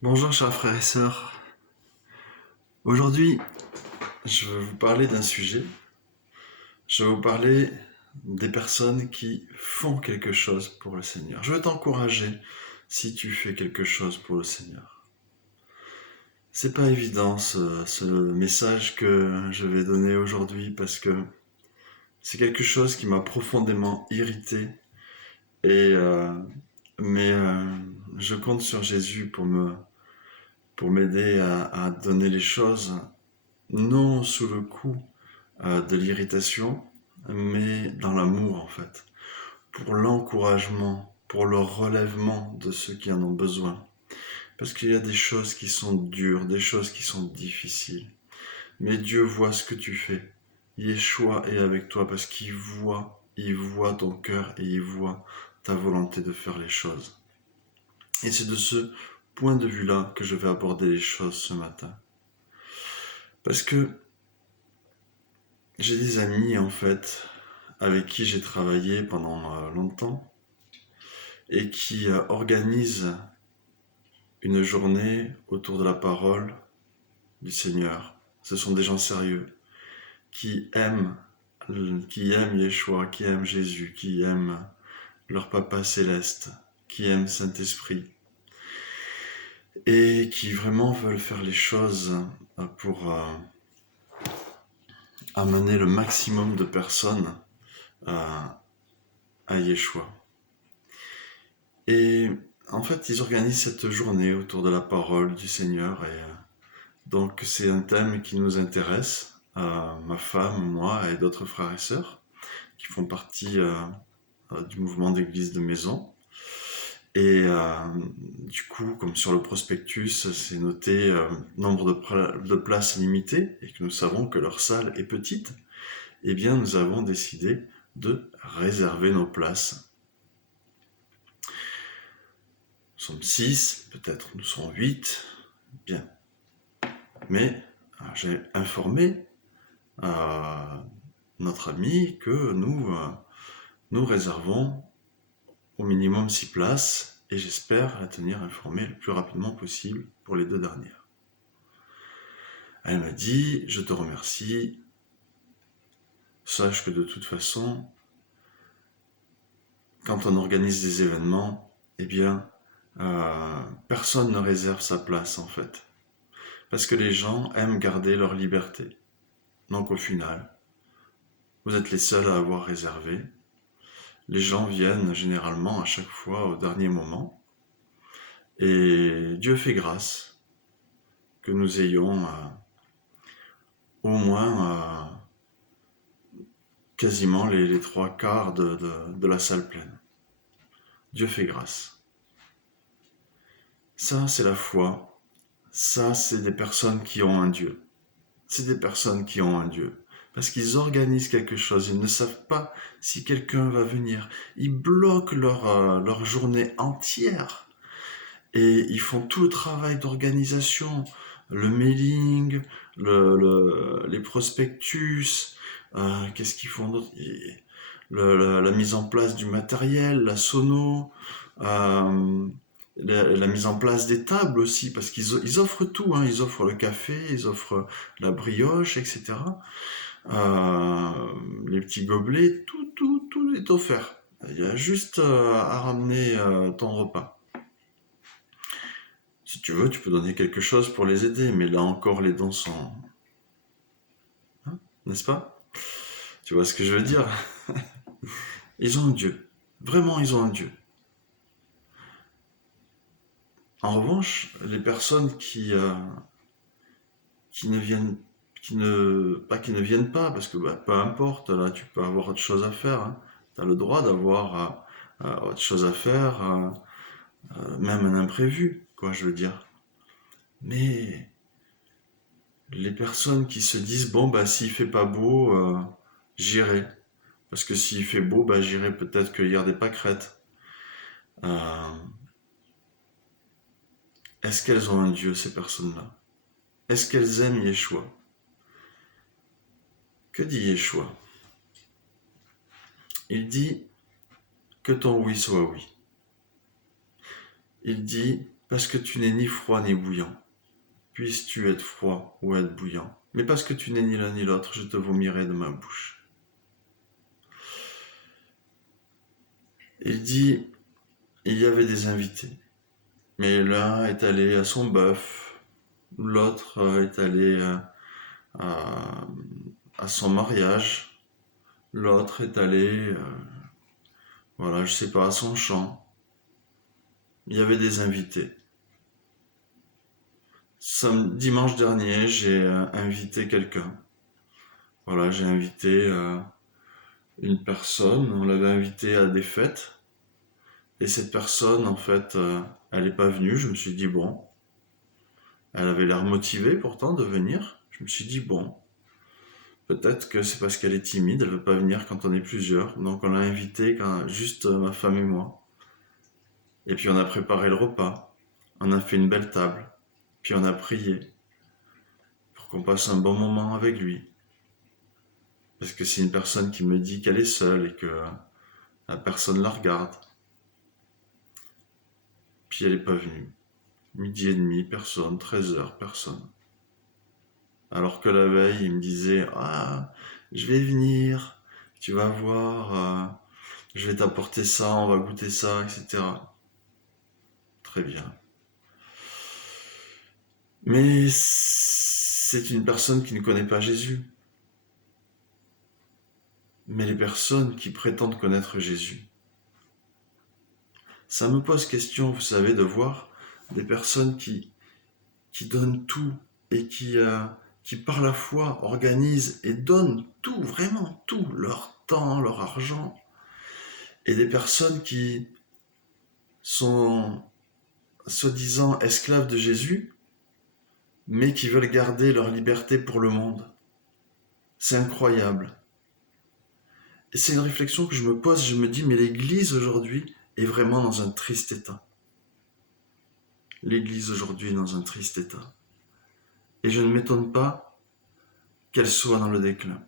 Bonjour chers frères et sœurs. Aujourd'hui, je vais vous parler d'un sujet. Je vais vous parler des personnes qui font quelque chose pour le Seigneur. Je veux t'encourager si tu fais quelque chose pour le Seigneur. C'est pas évident ce message que je vais donner aujourd'hui parce que c'est quelque chose qui m'a profondément irrité et mais je compte sur Jésus pour m'aider à donner les choses non sous le coup de l'irritation, mais dans l'amour en fait, pour l'encouragement, pour le relèvement de ceux qui en ont besoin. Parce qu'il y a des choses qui sont dures, des choses qui sont difficiles. Mais Dieu voit ce que tu fais. Yeshua est avec toi parce il voit ton cœur et il voit ta volonté de faire les choses. Et c'est de ce point de vue-là que je vais aborder les choses ce matin. Parce que j'ai des amis en fait avec qui j'ai travaillé pendant longtemps et qui organisent une journée autour de la parole du Seigneur. Ce sont des gens sérieux qui aiment Yeshua, qui aiment Jésus, qui aiment leur Papa céleste, qui aiment Saint-Esprit et qui vraiment veulent faire les choses pour amener le maximum de personnes à Yeshua. Et en fait, ils organisent cette journée autour de la parole du Seigneur. Et donc, c'est un thème qui nous intéresse, ma femme, moi et d'autres frères et sœurs qui font partie du mouvement d'église de maison. Et du coup, comme sur le prospectus, c'est noté nombre de places limitées et que nous savons que leur salle est petite, eh bien, nous avons décidé de réserver nos places. Nous sommes 6, peut-être nous sommes 8, bien. Mais j'ai informé notre ami que nous réservons au minimum 6 places et j'espère la tenir informée le plus rapidement possible pour les 2 dernières. Elle m'a dit, je te remercie, sache que de toute façon, quand on organise des événements, eh bien, personne ne réserve sa place en fait. Parce que les gens aiment garder leur liberté. Donc au final, vous êtes les seuls à avoir réservé. Les gens viennent généralement à chaque fois au dernier moment. Et Dieu fait grâce que nous ayons au moins quasiment les 3/4 de la salle pleine. Dieu fait grâce. Ça, c'est la foi. Ça, c'est des personnes qui ont un Dieu. C'est des personnes qui ont un Dieu. Parce qu'ils organisent quelque chose, ils ne savent pas si quelqu'un va venir. Ils bloquent leur journée entière et ils font tout le travail d'organisation, le mailing, les prospectus, qu'est-ce qu'ils font d'autre? La mise en place du matériel, la sono, euh, la mise en place des tables aussi, parce qu'ils offrent tout, hein. Ils offrent le café, ils offrent la brioche, etc. Les petits gobelets, tout est offert. Il y a juste à ramener ton repas. Si tu veux, tu peux donner quelque chose pour les aider, mais là encore, les dons sont... Hein, n'est-ce pas? Tu vois ce que je veux dire? Ils ont un Dieu. Vraiment, ils ont un Dieu. En revanche, les personnes qui ne viennent, pas qui ne viennent pas, parce que peu importe, là, tu peux avoir autre chose à faire. Hein. Tu as le droit d'avoir autre chose à faire, même un imprévu, quoi, je veux dire. Mais les personnes qui se disent, bon, bah, s'il fait pas beau, j'irai. Parce que s'il fait beau, bah, j'irai peut-être cueillir des pâquerettes. Euh, Est-ce qu'elles ont un Dieu, ces personnes-là? Est-ce qu'elles aiment Yeshua? Que dit Yeshua? Il dit que ton oui soit oui. Il dit parce que tu n'es ni froid ni bouillant. Puisses-tu être froid ou être bouillant. Mais parce que tu n'es ni l'un ni l'autre, je te vomirai de ma bouche. Il dit, il y avait des invités. Mais l'un est allé à son bœuf, l'autre est allé à, à son mariage, l'autre est allé, voilà, je sais pas, à son champ. Il y avait des invités. Dimanche dernier, j'ai invité quelqu'un. Voilà, j'ai invité une personne, on l'avait invité à des fêtes. Et cette personne, en fait, elle n'est pas venue. Je me suis dit, bon, elle avait l'air motivée pourtant de venir. Je me suis dit, bon, peut-être que c'est parce qu'elle est timide, elle veut pas venir quand on est plusieurs. Donc on l'a invitée juste ma femme et moi. Et puis on a préparé le repas. On a fait une belle table. Puis on a prié pour qu'on passe un bon moment avec lui. Parce que c'est une personne qui me dit qu'elle est seule et que personne la regarde. Puis elle n'est pas venue. 12h30, personne. 13h, personne. Alors que la veille, il me disait, ah, je vais venir, tu vas voir, je vais t'apporter ça, on va goûter ça, etc. Très bien. Mais c'est une personne qui ne connaît pas Jésus. Mais les personnes qui prétendent connaître Jésus, ça me pose question, vous savez, de voir des personnes qui donnent tout et qui par la foi organisent et donnent tout, vraiment tout, leur temps, leur argent, et des personnes qui sont soi-disant esclaves de Jésus, mais qui veulent garder leur liberté pour le monde. C'est incroyable. Et c'est une réflexion que je me pose, je me dis, mais l'Église aujourd'hui est vraiment dans un triste état. L'Église aujourd'hui est dans un triste état. Et je ne m'étonne pas qu'elle soit dans le déclin.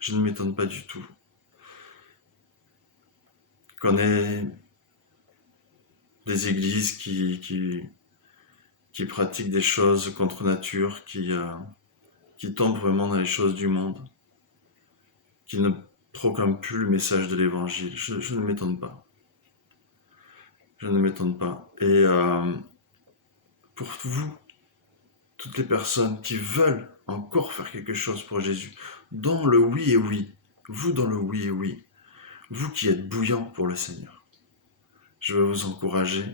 Je ne m'étonne pas du tout. Qu'on ait des églises qui pratiquent des choses contre nature, qui tombent vraiment dans les choses du monde, qui ne proclament plus le message de l'évangile. Je ne m'étonne pas. Je ne m'étonne pas. Et pour vous, toutes les personnes qui veulent encore faire quelque chose pour Jésus, dont le oui est oui, vous dans le oui est oui, vous qui êtes bouillant pour le Seigneur, je veux vous encourager,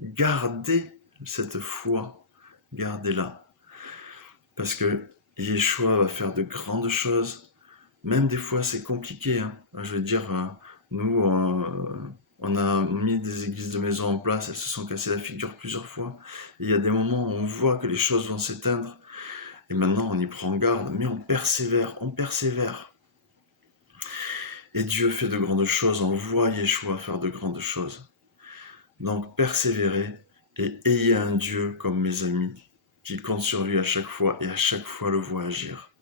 gardez cette foi, gardez-la. Parce que Yeshua va faire de grandes choses. Même des fois, c'est compliqué. Hein. Je veux dire, nous, on a mis des églises de maison en place, elles se sont cassées la figure plusieurs fois. Et il y a des moments où on voit que les choses vont s'éteindre. Et maintenant, on y prend garde, mais on persévère, on persévère. Et Dieu fait de grandes choses, on voit Yeshua faire de grandes choses. Donc, persévérez et ayez un Dieu comme mes amis, qui compte sur lui à chaque fois et à chaque fois le voit agir.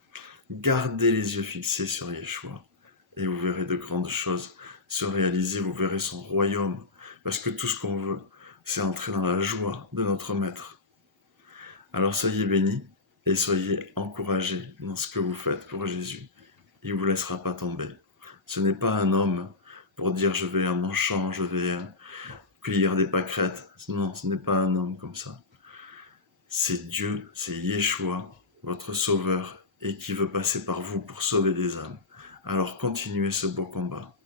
Gardez les yeux fixés sur Yeshua et vous verrez de grandes choses se réaliser, vous verrez son royaume. Parce que tout ce qu'on veut, c'est entrer dans la joie de notre Maître. Alors soyez bénis et soyez encouragés dans ce que vous faites pour Jésus. Il ne vous laissera pas tomber. Ce n'est pas un homme pour dire je vais à mon champ, je vais cueillir des pâquerettes. Non, ce n'est pas un homme comme ça. C'est Dieu, c'est Yeshua, votre sauveur, et qui veut passer par vous pour sauver des âmes. Alors continuez ce beau combat.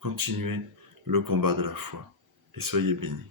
Continuez le combat de la foi. Et soyez bénis.